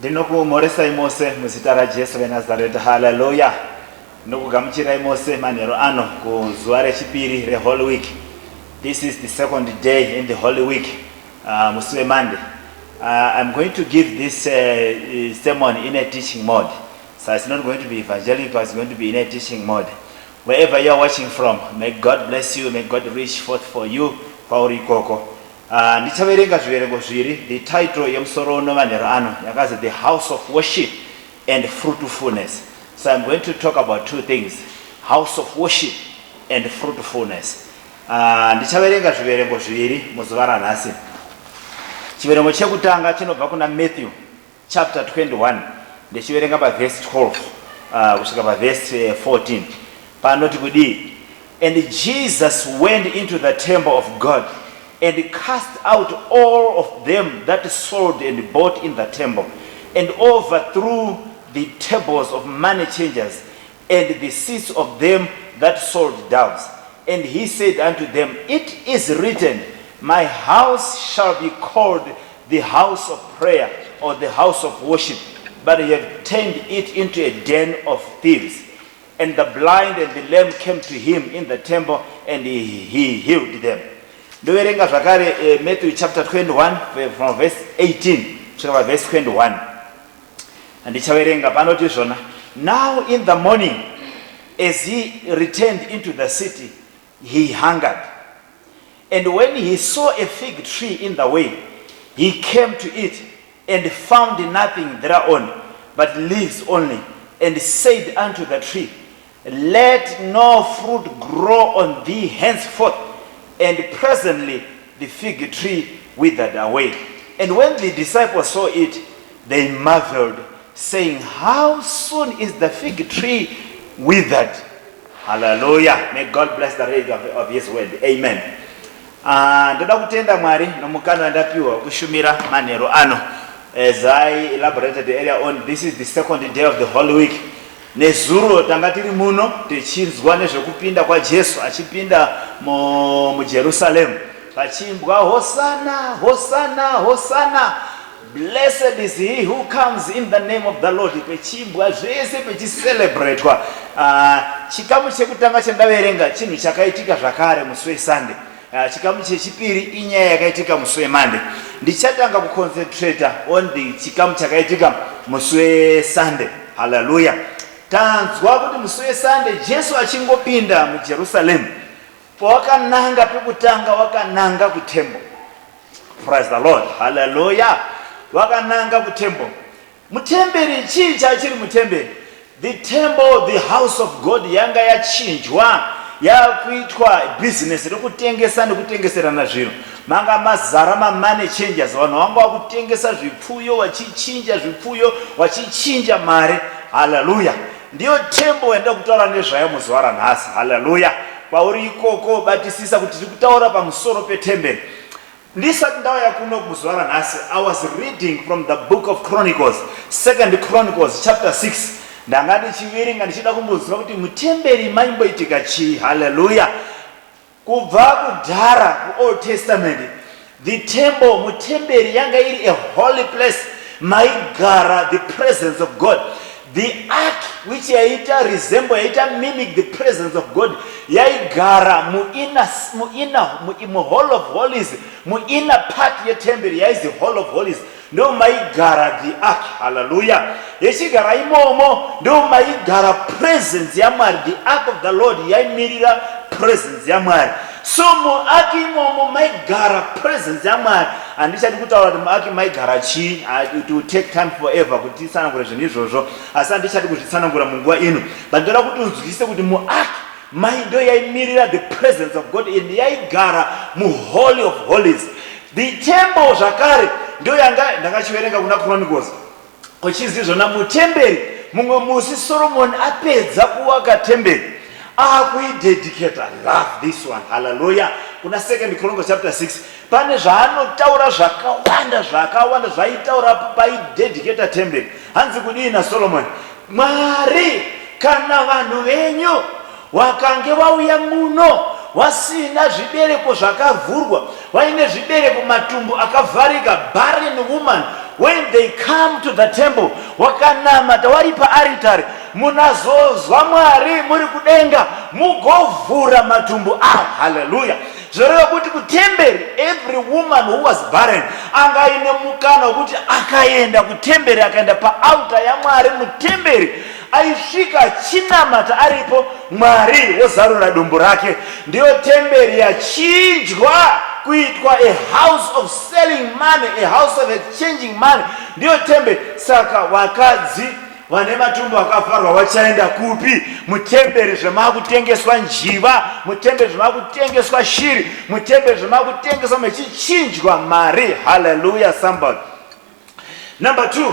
Ndinokumhoresai mose muzita raJesu weNazareta. Hallelujah. Ndinokugamuchirai mose manheru ano kuzuva rechipiri reHoly Week. This is the second day in the Holy Week, musi weMonday. I'm going to give this sermon in a teaching mode. So it's not going to be evangelical, it's going to be in a teaching mode. Wherever you are watching from, may God bless you, may God reach forth for you. Pauri Koko. Ndichaverenga zviverengo zviri. The title yemusoro uno manheru ano yakazi The House of Worship and Fruitfulness. So I'm going to talk about two things: house of worship and fruitfulness. Ndichaverenga zviverengo zviri muzuva ranhasi. Chiverengo chekutanga chinobva kuna Matthew chapter 21 ndichiverenga paverse 12 kusvika paverse 14. Panoti kudii? And Jesus went into the temple of God and cast out all of them that sold and bought in the temple, and overthrew the tables of money changers and the seats of them that sold doves. And he said unto them, It is written, My house shall be called the house of prayer, or the house of worship, but ye have turned it into a den of thieves. And the blind and the lame came to him in the temple, and he healed them. Ndoverenga zvakare Matthew chapter 21 from verse 18 kusvika verse 21. Ndichaverenga panoti zvona. Now in the morning, as he returned into the city, he hungered. And when he saw a fig tree in the way, he came to it and found nothing thereon but leaves only, and said unto the tree, Let no fruit grow on thee henceforth. And presently the fig tree withered away. And when the disciples saw it, they marveled, saying, How soon is the fig tree withered? Hallelujah. May God bless the reading of his word. Amen. Ndoda kutenda Mwari nomukana wandapiwa kushumira manheru ano. As I elaborated earlier on, this is the second day of the Holy Week. Nezuro tanga tiri muno techinzwa nezvekupinda kwaJesu achipinda muJerusalem. Pachimbwa Hosanna, Hosanna, Hosanna. Blessed is he who comes in the name of the Lord. Pechimbwa zvese pechicelebratewa. Chikamu chekutanga chendaverenga chinhu chakaitika zvakare musi weSunday. Chikamu chechipiri inyaya yakaitika musi weMonday. Ndichatanga kuconcentrate on the chikamu chakaitika musi weSunday. Hallelujah. Tanzwa kuti musi weSunday Jesu achingopinda muJerusalem, pawakananga pekutanga wakananga kutembo. Praise the Lord. Hallelujah. Wakananga kutembo. Mutemberi chii chachiri mutemberi? The temple, the house of God yanga yachinjwa yakuitwa business rekutengesa nekutengeserana zvinhu. Manga mazara money changers, vanhu vanga vakutengesa zvipfuyo vachichinja zvipfuyo vachichinja mare. Hallelujah. Ndiyo tembo yenda kutaura nezvayo muzuva ranhasi. Hallelujah. Pauri ikoko batisisa kuti tiri kutaura pamusoro petemberi. Ndisati ndauya kuno muzuva ranhasi, I was reading from the book of Chronicles, 2nd Chronicles chapter 6. Ndanga ndichiverenga ndichida kumboziva kuti mutemberi maimboitika chii. Hallelujah. Kubva kudhara kuOld Testament, the temple, mutemberi yanga iri a holy place, maigara the presence of God. The ark which yaita resemble, yaita mimic the presence of God, yaigara mu hall of holies, mu inner part yetemberi yaizi the hall of holies. No maigara the ark. Hallelujah. Yechigara imomo no maigara presence yamwari. The ark of the Lord yaimirira presence yamwari. So mu ark imomo maigara presence yamwari. And ndichati kutaura kuti muaki maigara chii. It will take time forever kuti titsanangura zvinhu izvozvo, asi ndichati kuzvitsanangura munguva ino. But ndoda kuti unzwisise kuti muaki ndo yaimirira the presence of God, and yaigara mu holy of holies. The temple zvakare ndo yanga ndakachiverenga kuna Chronicles. Kuchizi zvona mutemberi, mumwe musi Solomon apedza kuvaka temberi, akuidedicate. I love this one. Hallelujah. Kuna 2nd Chronicles chapter 6 pane zvaanotaura zvakawanda zvaitaura paidedicate temberi. Hanzi kudii naSolomon? Mwari, kana vanhu venyu wakange vauya muno wasina zvibereko zvakavhurwa, waine zvibereko matumbu akavharika, barren woman, when they come to the temple, wakanamata vari paaritari, munazozwa Mwari muri kudenga, mugovhura matumbu avo. Hallelujah. Zvoreva kuti kutemberi, every woman who was barren angaine mukana wekuti akaenda kutemberi, akaenda paaltar yaMwari mutemberi, aisvika chinamata aripo, Mwari wozarura dumbu rake. Ndiyo temberi yachinjwa kuitwa a house of selling money, a house of exchanging money. Ndiyo temberi. Saka wakadzi vane matumbu akavharwa vachaenda kupi? Mutemberi zvemakutengeswa njiva, mutemberi zvemakutengeswa shiri, mutemberi zvemakutengeswa mechichinjwa mari. Hallelujah, somebody. Number 2,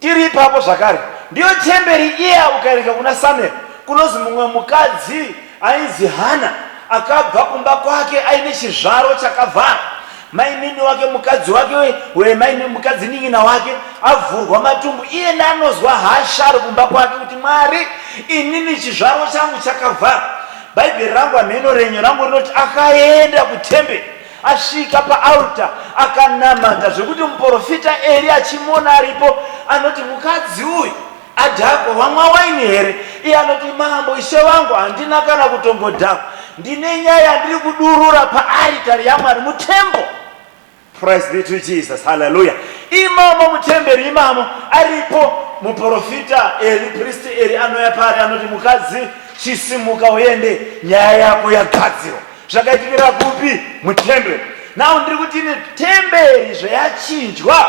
tiri ipapo zvakare. Ndiyo temberi iya ukaereka kuna Samuel, kunozi mumwe mukadzi ainzi Hana akabva kumba kwake aine chizvaro chakavhara. Mainini wake, mukadzi wake wemaini, mukadzi nin'ina wake avhurwa matumbu. Iye nanozwa hasha ari kumba kwake kuti Mwari, inini chizvaro changu chakavhara. Bhaibheri rangu amheno renyu rangu rinoti akaenda kutemberi, asvika paaltar akanamata zvekuti muprofita Eri achimona aripo anoti mukadzi uyu adhakwa, wamwa waini here? Iye anoti mambo, ishe wangu, handina kana kutongodhakwa, ndine nyaya ndiri kudurura paaritari yaMwari mutembo. Praise be to Jesus. Hallelujah. Imamo mutemberi imamo aripo muprofita Eri, priest Eri anoya pari anoti mukadzi chisimuka uende, nyaya yako yagadzirwa. Zvakaitikira kupi? Mutemberi. Now ndiri kuti ine temberi zvayachinjwa.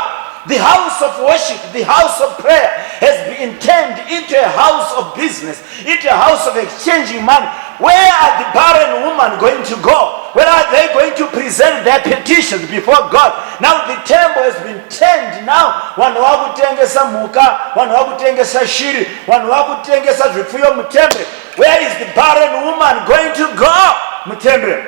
The house of worship, the house of prayer has been turned into a house of business, into a house of exchanging money. Where are the barren women going to go? Where are they going to present their petitions before God? Now the temple has been turned. Now vanhu vakutengesa muka, vanhu vakutengesa shiri, vanhu vakutengesa zvipfuyo mutemberi. Where is the barren woman going to go? Mutemberi.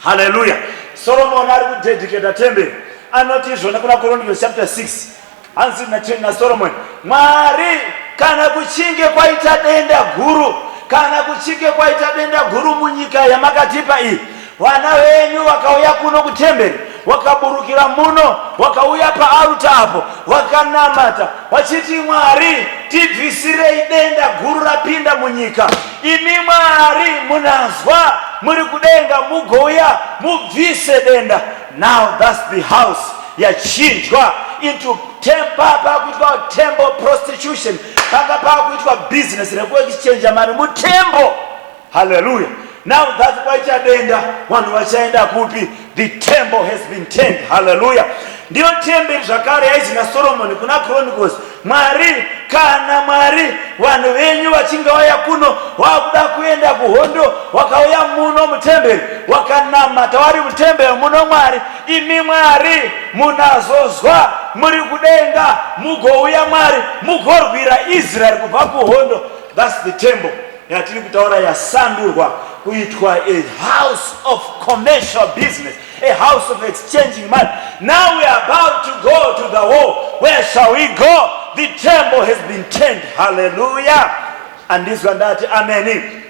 Hallelujah. Solomon ari kudedicate temberi. Anoti zvona kuna Chronicles chapter 6. Hanzi na Solomon, Mwari, kana kuchinge kwaita denda guru, kana kuchinge kwaita denda guru munyika yamakatipa iyi, vana venyu vakauya kuno kutemberi, wakaburukira muno, wakauya paaltar apo, wakanamata, wachiti Mwari, tibvisirei denda guru rapinda munyika. Imi Mwari munazwa, muri kudenga, mugouya mubvise denda. Now that's the house yachinjwa into temple prostitution, business exchange mari mutembo. Hallelujah. Now that's why denda vanhu vachaenda kupi? The temple has been turned. Hallelujah. Ndiyo temberi zvakare yaizi naSolomoni kuna Chronicles, Mwari, kana Mwari vanhu venyu vachinge vauya kuno vakuda kuenda kuhondo, vakauya muno mutemberi, wakanamata vari mutemberi muno, Mwari, imi Mwari munazozwa, muri kudenga, mugouya Mwari mugorwira Israel kubva kuhondo. That's the temple yatiri kutaura yasandurwa kuitwa a house of commercial business, a house of exchanging money. Now we are about to go to the war. Where shall we go? The temple has been turned. Hallelujah. And this one that amen.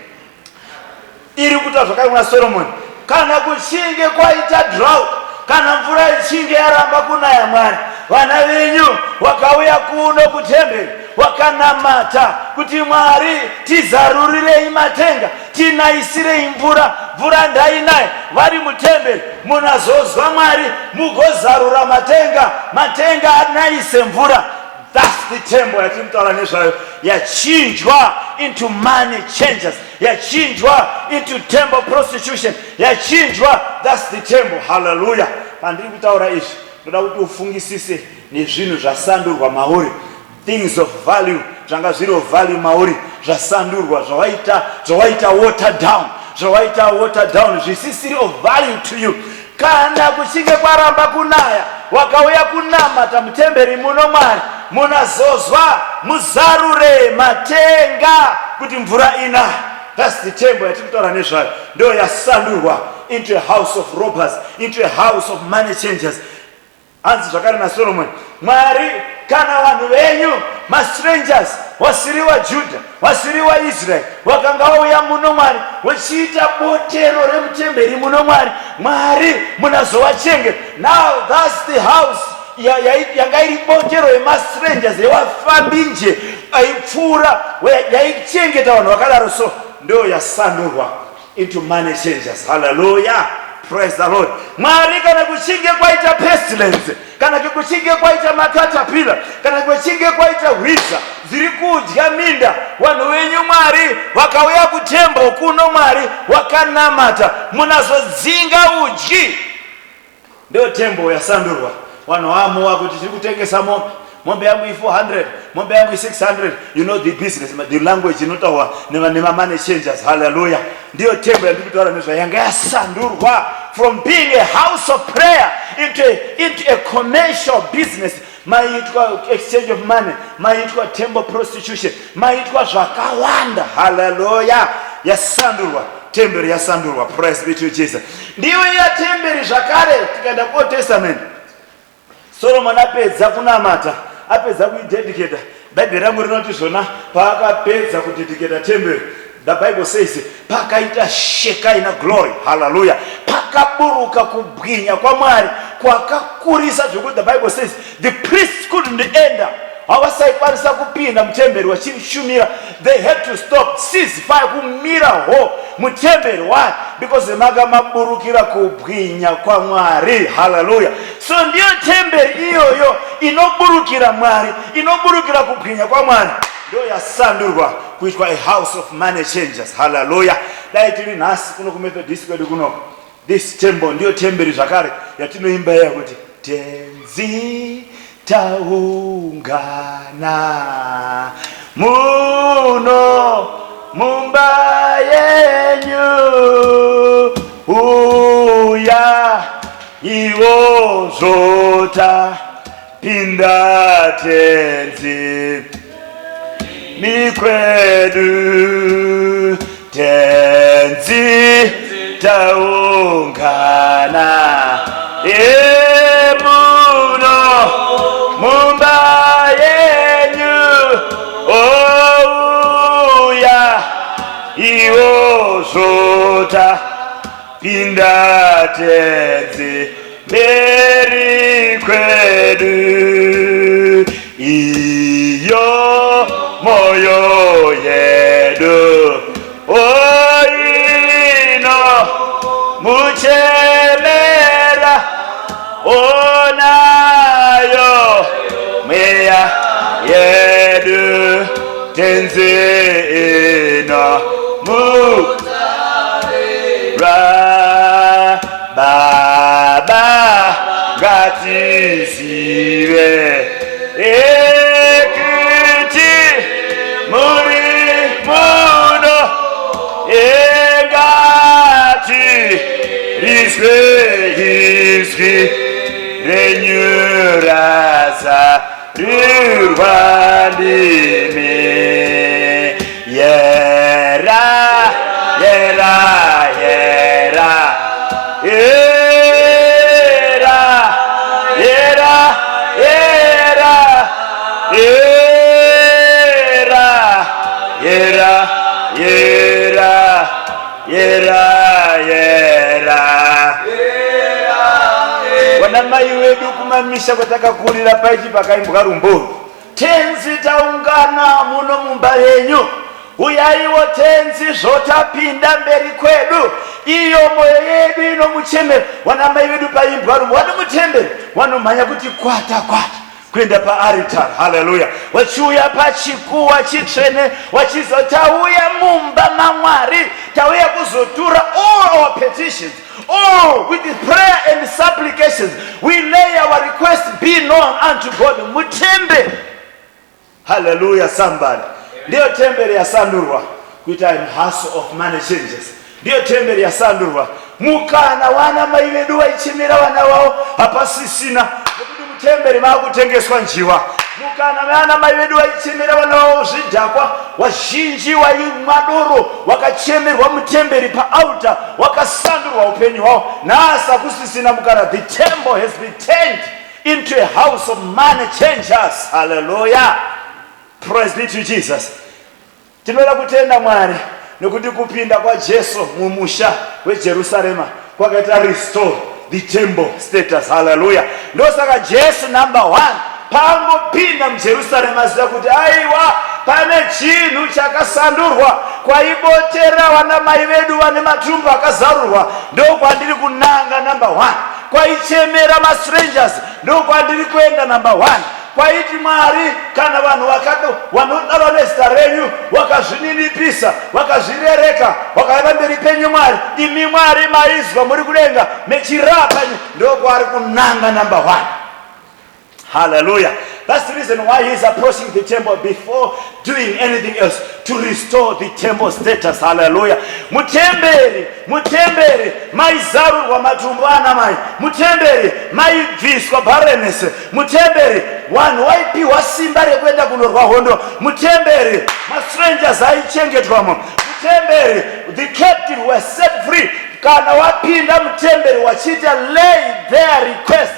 Iri kuta zvakare kuna Solomon, kana kuchinge kwaita drought, kana mvura ichinge yaramba kunaya Mwari, vana venyu vakauya kuno kutemberi, wakanamata kuti Mwari, tizarurirei matenga, tinaisirei mvura, mvura ndainaye. Vari mutemberi, munazozwa Mwari, mugozarura matenga, matenga anaise mvura. That's the temple yatimtaura nezvayo, yachinjwa into money changers, yachinjwa into temple prostitution, yachinjwa. That's the temple. Hallelujah. Pandiri kutaura izvi, ndoda kuti ufungisise nezvinhu zvasandurwa mauri, things of value, zvanga zviri of value mauri, zvasandurwa, zvawaita water down, zvawaita water down, zvisisiri of value to you. Kana kuchinge kwaramba kunaya, wakauya kunamata mutemberi muno, Mwari, munazozwa, muzarure matenga kuti mvura ina. That's the temple yatimtaura nezvayo, ndo yasandurwa into a house of robbers, into a house of money changers. Hanzi zvakare naSolomon, Mwari, kana vanhu venyu mastrangers, vasiri vaJudha, vasiri vaIsrael, vakanga vauya muno, Mwari, vachiita botero remutemberi muno, Mwari, Mwari munazovachengeta. Now that's the house yanga iri botero yemastrangers yevafambi nje aipfuura yaichengeta vanhu vakadaro, so ndo yasandurwa into money changers. Hallelujah, praise the Lord. Mwari kana kuchinge kwaita pestilence, kana kuchinge kwaita makatapila, kana kuchinge kwaita hwiza ziri kudya minda, vanhu venyu Mwari vakauya kutembo kuno, Mwari wakanamata, munazodzinga udyi, ndio tembo yasandurwa. Vanhu vamuwa kuti tiri kutengesa mombe yangu 400, mombe yangu 600. You know the business, the language inotaurwa nema-money changers. Hallelujah. Ndio tembo yandiri kutaura nezvayo yanga yasandurwa from being a house of prayer into a commercial business. Maitwa exchange of money, maitwa temple prostitution, maitwa zvakawanda. Hallelujah. Yasandurwa, temberi yasandurwa. Praise be to Jesus. Ndiyo ya temberi zvakare tikaenda ku Old Testament. Solomon apedza kunamata, apedza kuidedicate. Bhaibheri rangu rinoti zvona paakapedza kudedicate temberi, the Bible says pakaita Shekinah glory. Hallelujah. Pakaburuka kubwinya kwa Mwari kwakakurisa zvokuti the Bible says the priests couldn't enter. Havasaikwanisa kupinda mutemberi vachishumira. They had to stop, cease fire, kumira ho mutemberi. Why? Because maka maburukira kubwinya kwa Mwari. Hallelujah. So ndiyo temberi iyoyo inoburukira Mwari, inoburukira kubwinya kwa Mwari, ndio yasandurwa kuitwa a house of money changers. Hallelujah. Dai tiri nhasi kuno kumethodist kwedu kuno, this temple ndiyo temberi zvakare yatinoimba yakuti tenzi taungana muno mumba yenyu, uya iwo zota pinda tenzi nikwedu, tenzi taungana pinda tenzi mberi kwedu, iyo moyo yedu oino muchemera onayo mweya yedu tenzi ino Baba ngatizive ekuti muri muno, engati rizwe izwi renyuraza rirwandimi yera yera yera era era era era era era era era wana mai wedu kumamisha kwatakakurira paichi pakaimbwa rumboro, tenzi taungana muno mumba yenyu, uyaiwo tenzi zvotapinda mberi kwedu, iyo moyo yedu inomuchemera. Wana mai vedu paimbwa rumbo vanomutemberi, vanomhanya kuti kwata kwata kuenda paaritari. Hallelujah. Vachiuya pachikuwa chitsvene vachizotauya mumba maMwari, tauya kuzotura all our petitions, all with the prayer and supplications we lay our request be known unto God. Mutemberi. Hallelujah. Somebody. Ndiyo temberi yasandurwa kuita a house of money changers. Ndiyo temberi yasandurwa mukana wana mai vedu vaichemera vana vavo hapasisina, nekuti mutemberi maakutengeswa njiwa. Mukana vana mai vedu vaichemera vana vavo zvidhakwa, vazhinji vaimwa doro vakachemerwa mutemberi paauta, vakasandurwa upenyu hwavo. Nhasi hakusisina mukana. The temple has been turned into a house of money changers. Hallelujah. Praise be to Jesus. Tinoda kutenda Mwari nekuti kupinda kwa Jesu mumusha weJerusarema kwakaita restore the temple status. Hallelujah. Ndosaka Jesu number 1 pangopinda muJerusalemu aziva kuti aiwa pane chinhu chakasandurwa kwaibotera vana mai vedu vane matumbu akazarurwa. Ndokwandiri kunanga number 1. Kwaichemera mastrangers ndokwandiri kuenda number 1. Kwaiti Mwari kana vanhu vanoda nezita renyu vakazvininipisa vakazvirereka vakaiva mberi penyu Mwari, imi Mwari maizwa muri kudenga mechirapa, ndokwari kunanga number 1. Hallelujah. That's the reason why he's approaching the temple before doing anything else, to restore the temple status. Hallelujah. Mutemberi maizarurwa matumbu ana mai, mutemberi maibviswa barrenness, mutemberi vanhu vaipiwa simba rekuenda kunorwa hondo, mutemberi mastrangers aichengetwamo, mutemberi the captive were set free. Kana wapinda mutemberi wachita lay their request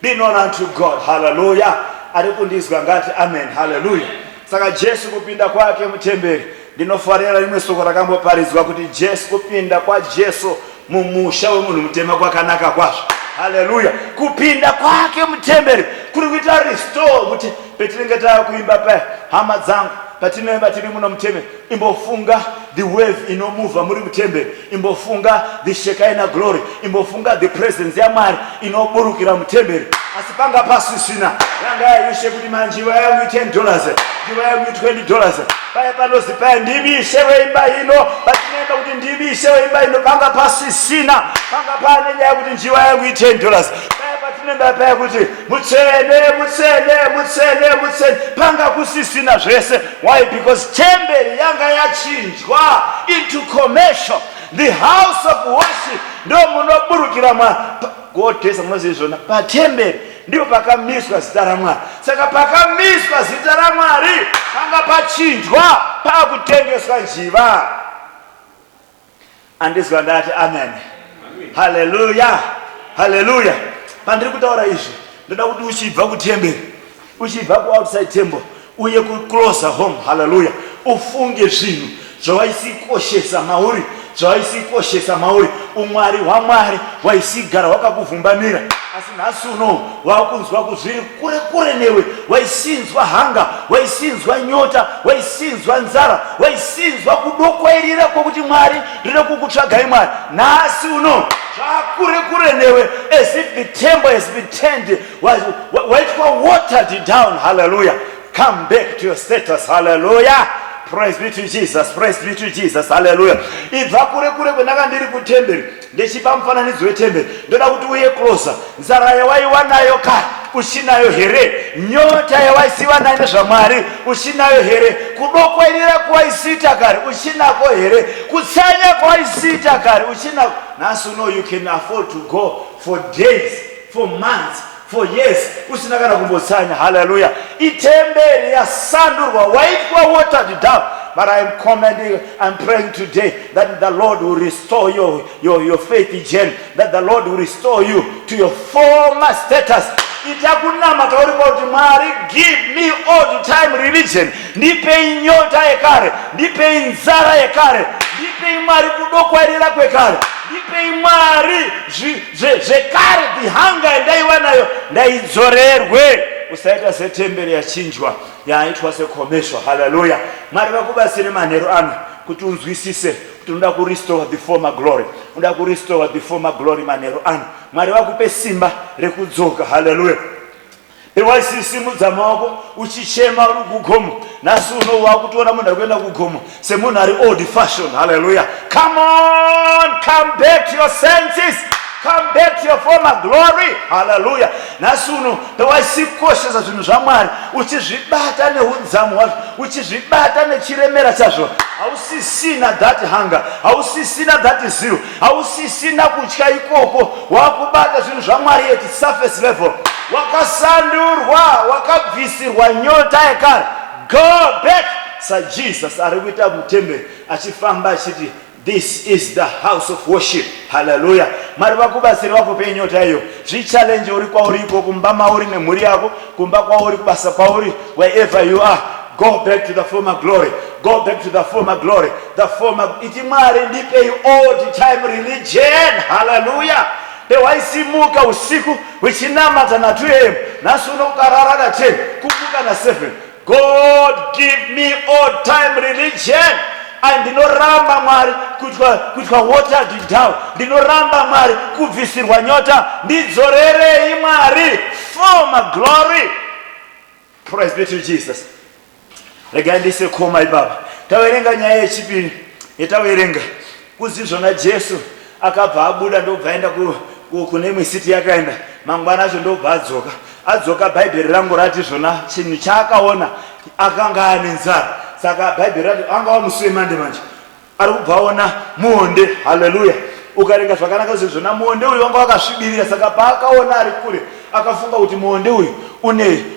be known unto God. Hallelujah. Arikundizwa ngati amen. Hallelujah. Saka Jesu kupinda kwake mutemberi, ndinofarira rimwe soko rakamboparidzwa kuti Jesu kupinda kwa Jesu mumusha wemunhu mutema kwakanaka kwazvo. Hallelujah. Kupinda kwake mutemberi kuri kuita restore kuti petinenge takuimba pa hama dzangu patinoimba tiri muno mutemberi, imbofunga the wave inomuva muri mutemberi, imbofunga the Shekinah glory, imbofunga the presence ya Mwari inoburukira mutemberi. Asi panga pasisina yanga yayishe kuti manjiwa yangu $10, njiwa yangu $20, paya panozi paya ndimishe weimba ino, patinoimba kuti ndimishe weimba ino, panga pasisina, panga pane nyaya kuti njiwa yangu $10, paya patinoimba paya kuti mutsene, panga kusisina zvese. Why? Because temberi yanga yachinjwa into commercial. The house of worship ndo munoburukira godesa munozizvona patemberi ndipo pakamiswa zita raMwari. Saka pakamiswa zita raMwari panga pachinjwa pakutengeswa njiva. Andizwa ndati amen. Hallelujah. Hallelujah. Pandiri kutaura izvi ndoda kuti uchibva kutemberi, uchibva ku-outside temple uye ku-closer home. Hallelujah. Ufunge zvinhu zvawaisikoshesa mauri, zvawaisikoshesa mauri, umwari hwaMwari waisigara wakakuvhumbanira. Asi nhasi uno wakunzwa kuzviri kure kure newe, waisinzwa hanga, waisinzwa nyota, waisinzwa nzara, waisinzwa kudokwairira kwokuti Mwari ndiri kukutsvagai Mwari. Nhasi uno zvakure kure newe, as if the temple has been turned, waitwa watered down. Hallelujah. Come back to your status. Hallelujah. Praise be to Jesus. Praise be to Jesus. Hallelujah. Ibva kure kure kwenanga ndiri kutemberi, ndechipa mufananidzo wetemberi, ndoda kuti uye closer. Nzara yawaiwanayo kare uchinayo here? Nyota yawaisiwa nayo nezvaMwari uchinayo here? Kudokwairira kwaisita kare uchinako here? Kutsanya kwaisita kare uchinako? Nhasi uno you can afford to go for days, for months, for years usina kana kumbotsanya. Hallelujah. Itemberi yasandurwa, waitwa watered down. But I am commanding, I'm praying today that the Lord will restore your faith again, that the Lord will restore you to your former status. Itakunama tauri kuti Mwari, give me old time religion, ndipe nyota yekare, ndipe nzara yekare, ndipe Mwari kudokwairira kwekare, ndipe Mwari zvekare, the hunger ndaiva nayo ndaidzorerwe. Usaita setemberi yachinjwa yaitwa secommercial. Hallelujah. Mwari vakubasire manheru ano kuti unzwisise kuti unoda kurestore the former glory, unoda kurestore the former glory manheru ano. Mwari vakupe simba rekudzoka. Hallelujah. Waisisimudza maoko uchichema uri kugomo, nhasi uno wakutoona munhu ari kuenda kugomo semunhu ari old fashion. Hallelujah. Come on, come back to your senses. Come back to your former glory. Hallelujah. Nhasi uno pawaisikoshesa zvinhu zvaMwari, uchizvibata neudzamu hwazvo, uchizvibata nechiremera chazvo, hausisina that hunger, hausisina that zeal, hausisina kutya ikoko, wakubata zvinhu zvaMwari at surface level. Wakasandurwa, wakabvisirwa nyota yekare. Go back. Sa Jesus ari kuita mutemberi achifamba achiti, this is the house of worship. Hallelujah. Mwari vakubasire vakupe nyota iyo. Zvichallenge uri kwauri iko, kumba mauri nemhuri yako, kumba kwauri, kubasa kwauri, wherever you are. Go back to the former glory. Go back to the former glory. The former. Iti Mwari ndipe old time religion. Hallelujah. pewaisimuka usiku uchinamata na 2 a.m. nhasi unokarara na 10 kumuka na 7. God give me old time religion. Ndinoramba Mwari kutwa watered down. Ndinoramba Mwari kubvisirwa nyota. Ndidzorerei Mwari for my glory. Praise be to Jesus. Rega ndise koma ibaba. Tawerenga nyaya yechipiri. Yetawerenga kuzizvona Jesu akabva abuda ndobva aenda kune imwe city yakaenda. Mangwana acho ndobva adzoka Bhaibheri rangu rati zvona chinhu chaakaona akanga ane nzara. Saka Bhaibheri rati anga wamusuwe manje ari kubva aona muonde. Haleluya. Ukarenga zvakanaka zvona muonde uyu wanga wakasvibirira. Saka paakaona ari kure akafunga kuti muonde uyu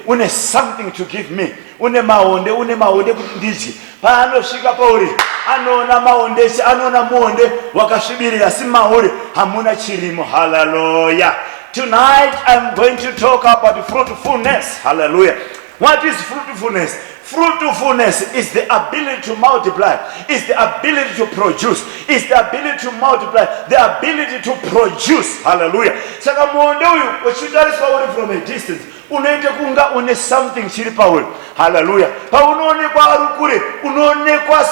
une something to give me. Une maonde kuti ndidye. Paanosvika pauri anoona maondechi, anoona muonde wakasvibirira, si mauri hamuna chirimo. Hallelujah. Tonight I'm going to talk about fruitfulness. Hallelujah. What is fruitfulness? Fruitfulness is the ability to multiply, is the ability to produce, is the ability to multiply, the ability to produce. Hallelujah. Saka muonde uyu uchitariswa uri from a distance unoite kunga une something chiri pauri. Hallelujah. Paunoonekwa ari kure unoonekwa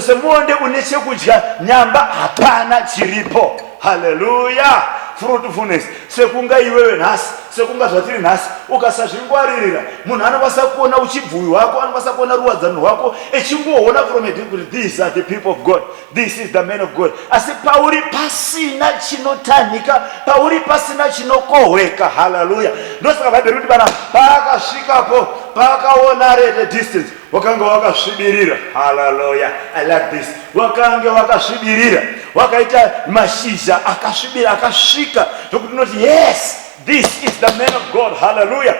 semuonde une chekudya, nyamba hapana chiripo. Hallelujah. Fruitfulness. Sekunga iwewe nhasi, sekunga zvatiri nhasi, ukasazvingwaririra, munhu anokwanisa kuona uchibvuyi hwako, anokwanisa kuona ruwadzano rwako, echingoona from a distance kuti these are the people of God, this is the man of God. Asi pauri pasina chinotanika, pauri pasina chinokohweka. Hallelujah. Ndosaka Bhaibheri kuti bana paakasvikapo, paakaona ari at a distance, wakanga wakasvibirira. Hallelujah. I like this. Wakanga wakasvibirira, wakaita mashizha akasvibira, akasvika zvokuti unoti yes, this is the man of God. Hallelujah.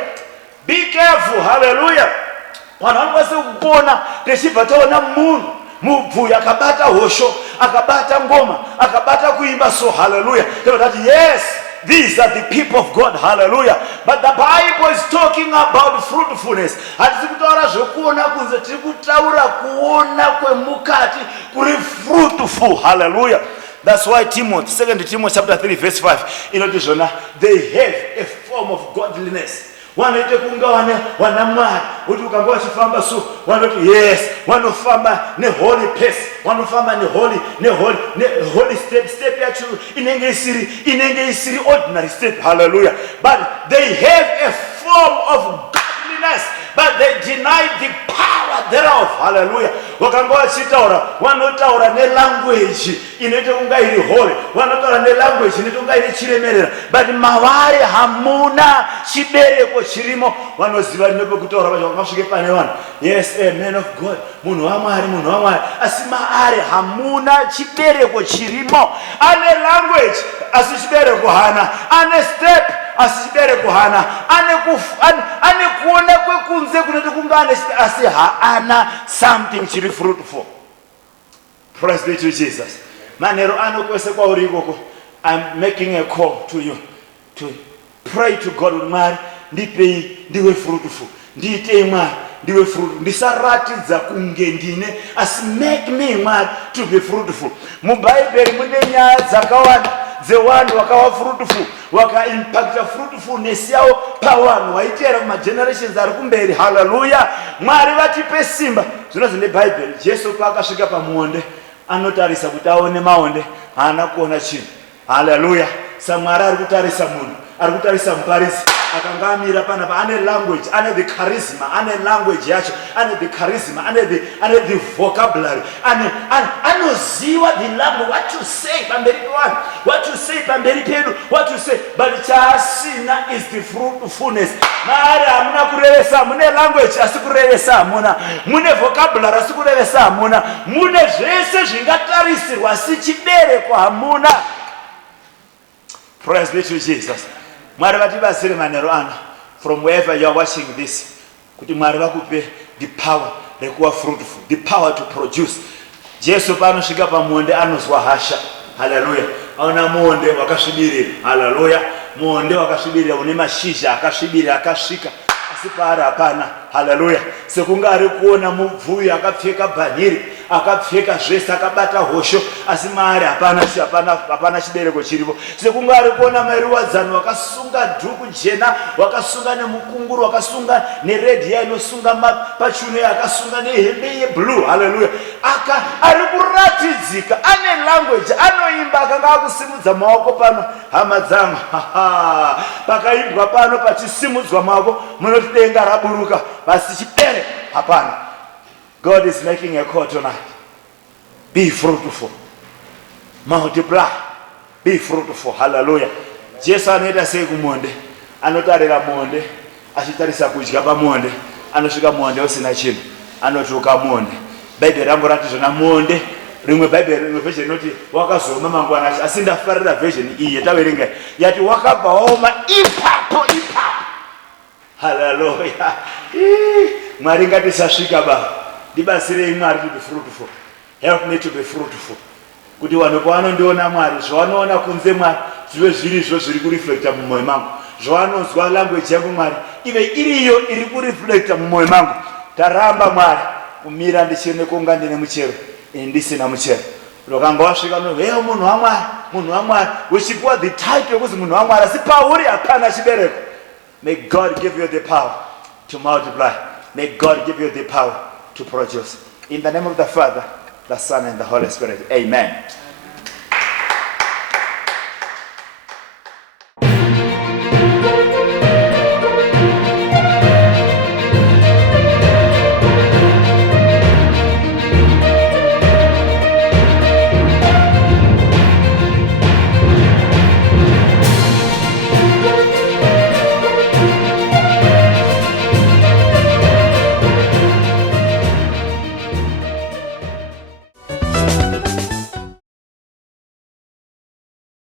Be careful. Hallelujah. Vanhu vanokwanisa kukuona techibva taona munhu mubvuyi akabata hosho, akabata ngoma, akabata kuimba. So hallelujah. That yes, these are the people of God. Hallelujah. But the Bible is talking about fruitfulness. Hatisi kutaura zvokuona kunze, tiri kutaura kuona kwemukati kuri fruitful. Hallelujah. That's why Timothy, 2 Timothy chapter 3 verse 5, inoti zvona, they have a form of godliness. Wanoite kunga wana Mwari, kuti ukanga wachifamba so wanoti yes, wanofamba neholy pace, wanofamba neholy step yacho inenge isiri ordinary step. Hallelujah. But they have a form of godliness, but they deny the power thereof. Hallelujah. Wakanga wachitaura, wanotaura nelanguage inoite kunga iri holy, wanotaura nelanguage inoite kunga iri chiremerera, but mavari hamuna chibereko chirimo. Vanoziva nepekutaura vacho vakasvike pane vanhu, yes, a man of God, munhu waMwari, asi maari hamuna chibereko chirimo. Ane language asi chibereko hana, ane step asi chibereko hana, ane kuona kwekunze kunoita kunga ane asi haana something chiri fruitful. Praise be to Jesus. Manero ano kwese kwauri ikoko, I'm making a call to you to pray to God. Mwari ndipei ndiwe fruitful, ndiitei Mwari ndiwe fruitful, ndisaratidza kunge ndine, asi make me Mwari to be fruitful. MuBhaibheri mune nyaya dzakawanda dzevanhu vakawa fruitful, vakaimpacta fruitfulness yavo pavanhu vaiteera kumagenerations ari kumberi. Hallelujah. Mwari vatipe simba. Zvinonzi neBhaibheri, Jesu paakasvika pamuonde anotarisa kuti aone maonde, haana kuona chinhu. Hallelujah. Samwari ari kutarisa munhu, ari kutarisa muparidzi, akanga amira panapa, ane language, ane the charisma, ane language yacho, ane the charisma, ane the vocabulary, anoziva the language, what to say pamberi pevanhu, what to say pamberi pedu, what to say. But chaasina is the fruitfulness. Mari hamuna kurevesa, mune language asi kurevesa hamuna, mune vocabulary asi kurevesa hamuna, mune zvese zvingatarisirwa sechibereko hamuna. Praise be to Jesus. Mwari vatibasire manero ano, from wherever you are watching this, kuti Mwari vakupe the power rekuva fruitful, the power to produce. Jesu paanosvika pamuonde anozwa hasha. Hallelujah. Aona muonde wakasvibirira. Hallelujah. Muonde wakasvibirira une mashizha akasvibirira akasvika, asi paari hapana Haleluya. Sekunga ari kuona mubvuyo akapfeka bhanhiri, akapfeka zvese, akabata hosho, asi maari hapana chibereko chiripo. Sekunga ari kuona mairuwadzano wakasunga dhuku jena, wakasunga nemukunguru, wakasunga nered hair inosunga pachiuno, akasunga nehembe yeblue. Haleluya. Ari kuratidzika, ane language, anoimba, akanga akusimudza maoko pano. Hama dzangu, pakaimbwa pano pachisimudzwa maoko, munoti denga raburuka, basi chipere hapana. God is making a call tonight. Be fruitful. Multiply. Be fruitful. Hallelujah. Jesu anoita sei kumonde? Anotarira monde, achitarisa kudya pamonde, anosvika monde usina chinhu, anotuka monde. Bhaibheri ramboratidza monde. Rimwe Bhaibheri, rimwe version inoti wakazoma mangwana, asi ndafarira version iyi yataverenga yati wakabva waoma ipapo. Hallelujah. Mwari ngatisasvika ba. Ndibasirei Mwari to be fruitful. Help me to be fruitful. Kuti vanhu pavanondiona Mwari, zvavanoona kunze Mwari, zvive zvirizvo zviri kureflecta mumwoyo mangu. Zvavanonzwa language yangu Mwari, ive iriyo iri kureflecta mumwoyo mangu. Taramba Mwari kumira ndichione kunga ndine muchero ndisina muchero. Lokanga wasvika no munhu waMwari, uchipiwa the title yokuzi munhu waMwari, asi pauri hapana chibereko. May God give you the power to multiply. May God give you the power to produce. In the name of the Father, the Son, and the Holy Spirit. Amen.